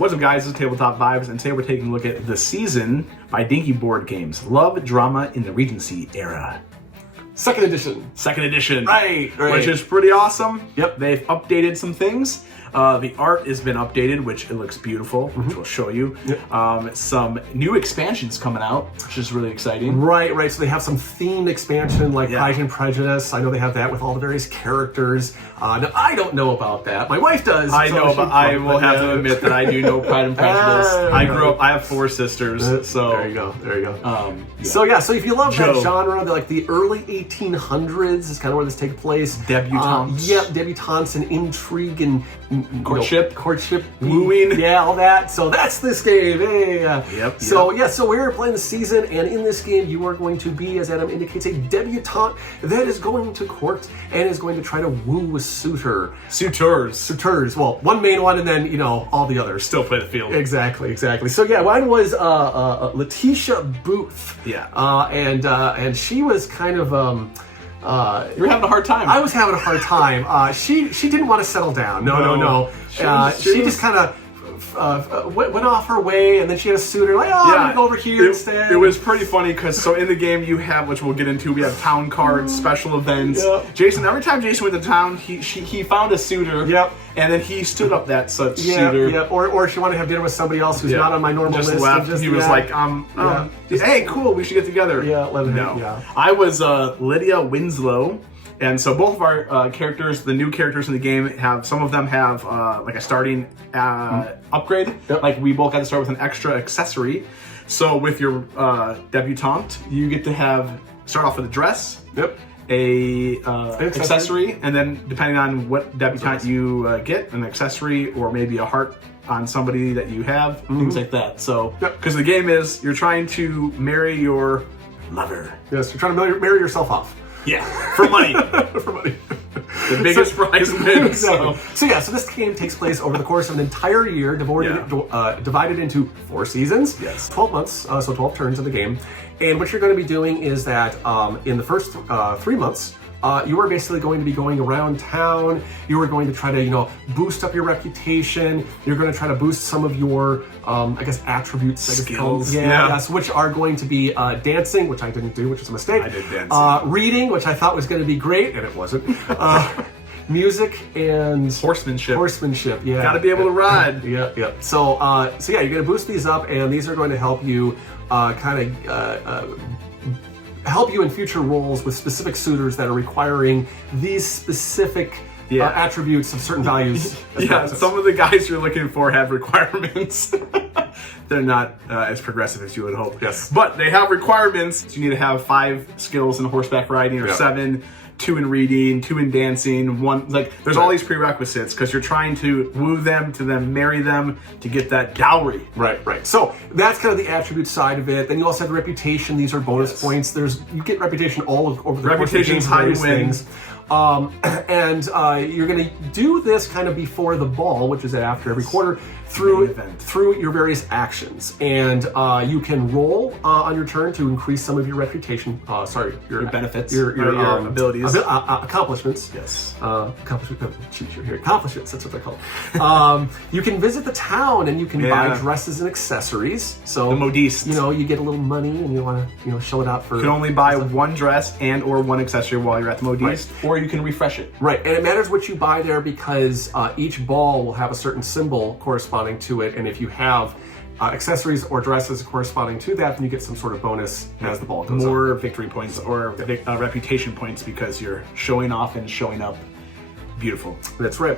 What's up, guys? This is Tabletop Vibes, and today we're taking a look at The Season by Dinky Board Games. Love drama in the Regency era. Second edition. Second edition. Right. Which is pretty awesome. Yep. They've updated some things. The art has been updated, which it looks beautiful, which we'll show you. Yep. Some new expansions coming out, which is really exciting. Right. So they have some themed expansion like Pride and Prejudice. I know they have that with all the various characters. Now, I don't know about that. My wife does. I know, but I will have to admit that I do know Pride and Prejudice. I grew up, I have 4 sisters, so... There you go. So if you love that genre, like the early 1800s is kind of where this takes place. Debutantes. Debutantes and intrigue and... Courtship, wooing, all that. So that's this game. Hey. So we're playing the season, and in this game, you are going to be, as Adam indicates, a debutante that is going to court and is going to try to woo a suitor. Suitors. Well, one main one, and then all the others. Still play the field. Exactly. So mine was Letitia Booth. And she was kind of. You were having a hard time. I was having a hard time. She didn't want to settle down. No. She just kind of went off her way, and then she had a suitor like, I'm gonna go over here instead. It was pretty funny because in the game you have, which we'll get into, we have town cards, special events. Jason, every time Jason went to town, he found a suitor. And then he stood up that suitor. Or she wanted to have dinner with somebody else who's not on my normal list. Left. He was like, hey, cool, we should get together. I was Lydia Winslow. And so both of our characters, the new characters in the game, some of them have like a starting upgrade. Like we both got to start with an extra accessory. So with your debutante, you get to start off with a dress. A accessory, and then depending on what debutante you get, an accessory or maybe a heart on somebody that you have, things like that. So, because the game is, you're trying to marry your lover. Yes, you're trying to marry yourself off. Yeah, for money. For money. The biggest prize wins. Exactly. So this game takes place over the course of an entire year, divided into 4 seasons. 12 months, so 12 turns of the game. And what you're going to be doing is that in the first 3 months, you are basically going to be going around town. You are going to try to, boost up your reputation. You're going to try to boost some of your, attributes, skills. Which are going to be dancing, which I didn't do, which was a mistake. I did dancing. Reading, which I thought was going to be great, and it wasn't. Music and horsemanship. Got to be able to ride. So you're going to boost these up, and these are going to help you help you in future roles with specific suitors that are requiring these specific attributes of certain values. Some of the guys you're looking for have requirements. They're not as progressive as you would hope. But they have requirements. You need to have 5 skills in horseback riding, or 7. 2 in reading, 2 in dancing, 1, there's all these prerequisites because you're trying to woo them, to then marry them, to get that dowry. Right. So that's kind of the attribute side of it. Then you also have the reputation. These are bonus points. You get reputation all over the reputation's how you win. You're going to do this kind of before the ball, which is after every quarter, through your various actions. And you can roll on your turn to increase some of your reputation. Your benefits, your abilities, accomplishments. Accomplishments. That's what they're called. You can visit the town, and you can buy dresses and accessories. So the modiste. You get a little money, and you want to shell it out for. You can only buy 1 dress and or 1 accessory while you're at the modiste, or you can refresh it. And it matters what you buy there because each ball will have a certain symbol corresponding to it, and if you have accessories or dresses corresponding to that, then you get some sort of bonus as the ball goes More up. Victory points or reputation points because you're showing off and showing up. Beautiful. That's right.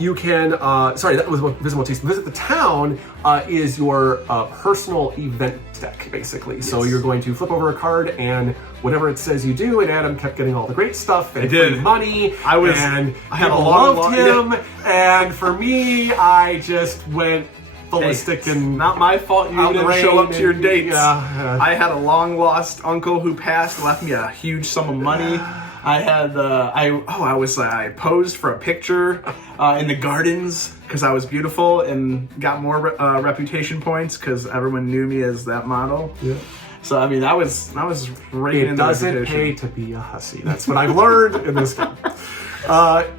You can, that was Visible Taste. Visit the Town is your personal event deck, basically. So you're going to flip over a card, and whatever it says you do, and Adam kept getting all the great stuff and free money. I had loved him, and for me, I just went ballistic and not my fault you didn't show up to your dates. I had a long lost uncle who passed, left me a huge sum of money. I had I posed for a picture in the gardens because I was beautiful and got more reputation points because everyone knew me as that model. So I mean, that was raking in the reputation. It doesn't pay to be a hussy. That's what I've learned in this game.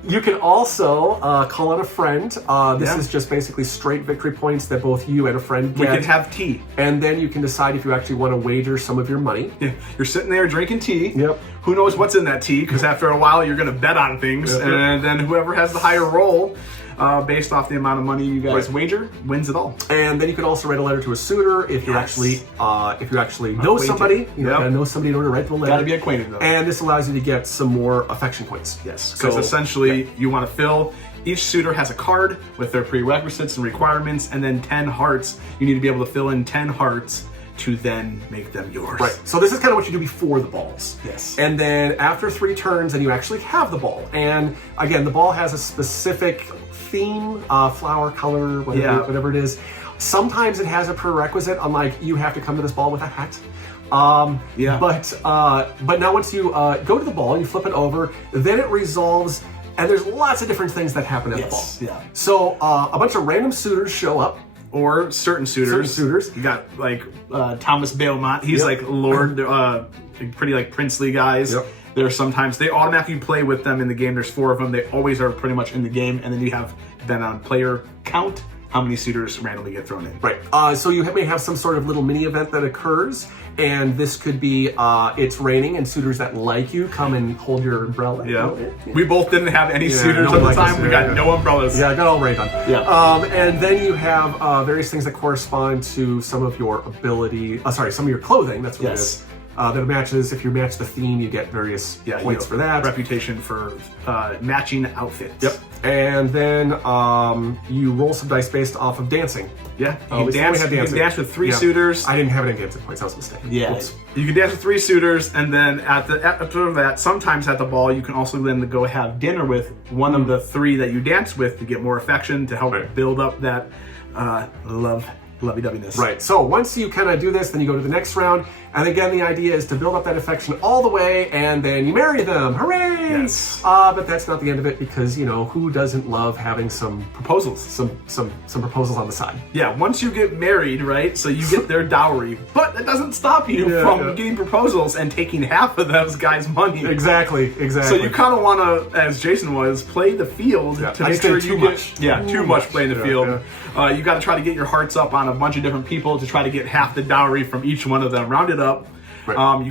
You can also call on a friend. This is just basically straight victory points that both you and a friend get. We can have tea. And then you can decide if you actually want to wager some of your money. Yeah. You're sitting there drinking tea. Yep. Who knows what's in that tea, because after a while you're going to bet on things, and then whoever has the higher roll, based off the amount of money you guys wager, wins it all. And then you can also write a letter to a suitor if you actually know somebody. You gotta know somebody in order to write the letter. Gotta be acquainted though. And this allows you to get some more affection points. Yes. Because essentially you want to fill. Each suitor has a card with their prerequisites and requirements, and then 10 hearts. You need to be able to fill in 10 hearts to then make them yours. Right. So this is kind of what you do before the balls. Yes. And then after 3 turns, then you actually have the ball. And again, the ball has a specific theme, flower, color, whatever it is. Sometimes it has a prerequisite, unlike you have to come to this ball with a hat. But now once you go to the ball, you flip it over, then it resolves, and there's lots of different things that happen at the ball. Yeah. So a bunch of random suitors show up. Or certain suitors. You got like Thomas Bailmont. He's like Lord, pretty like princely guys. Yep. There are sometimes they automatically play with them in the game. There's 4 of them. They always are pretty much in the game. And then you have, depending on player count, how many suitors randomly get thrown in. Right. So you may have some sort of little mini event that occurs, and this could be it's raining, and suitors that like you come and hold your umbrella. Yeah. We both didn't have any suitors at the time. We got no umbrellas. Yeah, I got all rained on. Yeah. And then you have various things that correspond to some of your ability. Some of your clothing. That's what it is. That matches. If you match the theme, you get various points for that. Reputation for matching outfits. Yep. And then you roll some dice based off of dancing. Yeah. You can dance with 3 suitors. I didn't have any dancing points. I was mistaken. Yeah. Oops. You can dance with 3 suitors, and then after that, sometimes at the ball, you can also then go have dinner with one of the 3 that you dance with to get more affection, to help build up that lovey-doveyness. Right. So once you kind of do this, then you go to the next round. And again, the idea is to build up that affection all the way, and then you marry them. Hooray! Yes. But that's not the end of it, because, you know, who doesn't love having some proposals? Some proposals on the side. Yeah, once you get married, right, so you get their dowry. But that doesn't stop you from getting proposals and taking half of those guys' money. Exactly. So you kind of want to, as Jason was, play the field to make sure you get too much playing the field. You got to try to get your hearts up on a bunch of different people to try to get half the dowry from each one of them. Round it up. Right.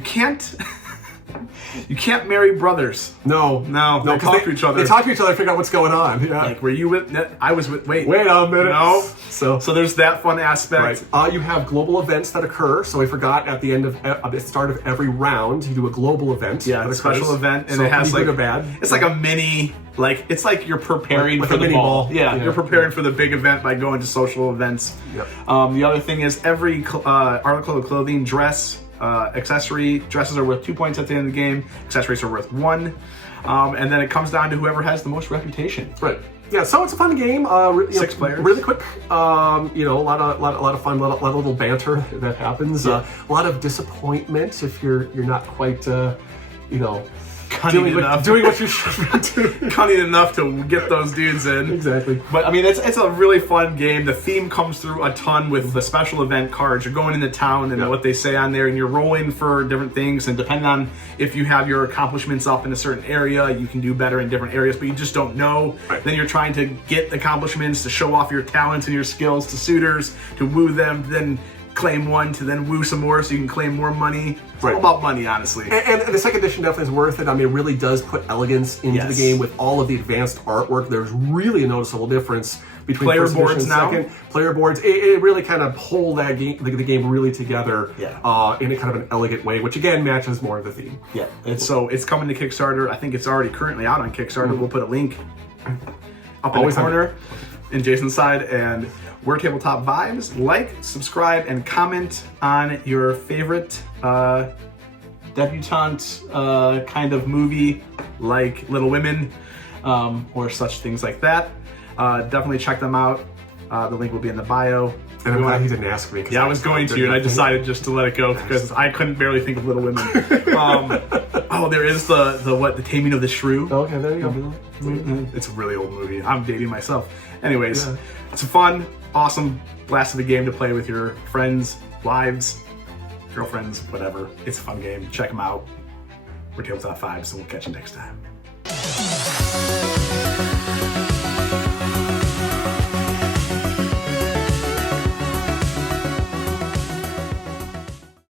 You can't marry brothers. No, they talk to each other. They talk to each other to figure out what's going on. Yeah. Like, were you with? I was with. Wait a minute. No. So there's that fun aspect. Right. You have global events that occur. So I forgot at the start of every round, you do a global event. Yeah, a special event, and it has like good or bad. It's like a mini. Like, it's like you're preparing for the ball. Yeah, you're preparing for the big event by going to social events. Yep. The other thing is every article of clothing, dress, accessory, dresses are worth 2 points at the end of the game. Accessories are worth 1. And then it comes down to whoever has the most reputation. Right. Yeah, so it's a fun game. 6 players. Really quick. A lot of fun, a lot of little banter that happens. A lot of disappointment if you're not quite, doing what you should do. Cunning enough to get those dudes in. Exactly. But I mean, it's a really fun game. The theme comes through a ton with the special event cards. You're going into town and what they say on there, and you're rolling for different things. And depending on if you have your accomplishments up in a certain area, you can do better in different areas, but you just don't know. Right. Then you're trying to get accomplishments to show off your talents and your skills to suitors, to woo them, then claim one to then woo some more so you can claim more money. It's all about money, honestly. And the second edition definitely is worth it. I mean, it really does put elegance into the game with all of the advanced artwork. There's really a noticeable difference between player boards and second. Player boards. It really kind of hold that game, the game really together in a kind of an elegant way, which again matches more of the theme. Yeah. It's coming to Kickstarter. I think it's already currently out on Kickstarter. We'll put a link up in the corner in Jason's side, and we're Tabletop Vibes. Like, subscribe, and comment on your favorite debutante kind of movie, like Little Women, or such things like that. Definitely check them out. The link will be in the bio. And I'm glad he didn't ask me. Yeah, I was going to, and I decided just to let it go because I couldn't barely think of Little Women. There is the Taming of the Shrew. Okay, there you go. It's a really old movie. I'm dating myself. Anyways, it's a fun, awesome, blast of a game to play with your friends, wives, girlfriends, whatever. It's a fun game. Check them out. We're TableTopVibes, and we'll catch you next time.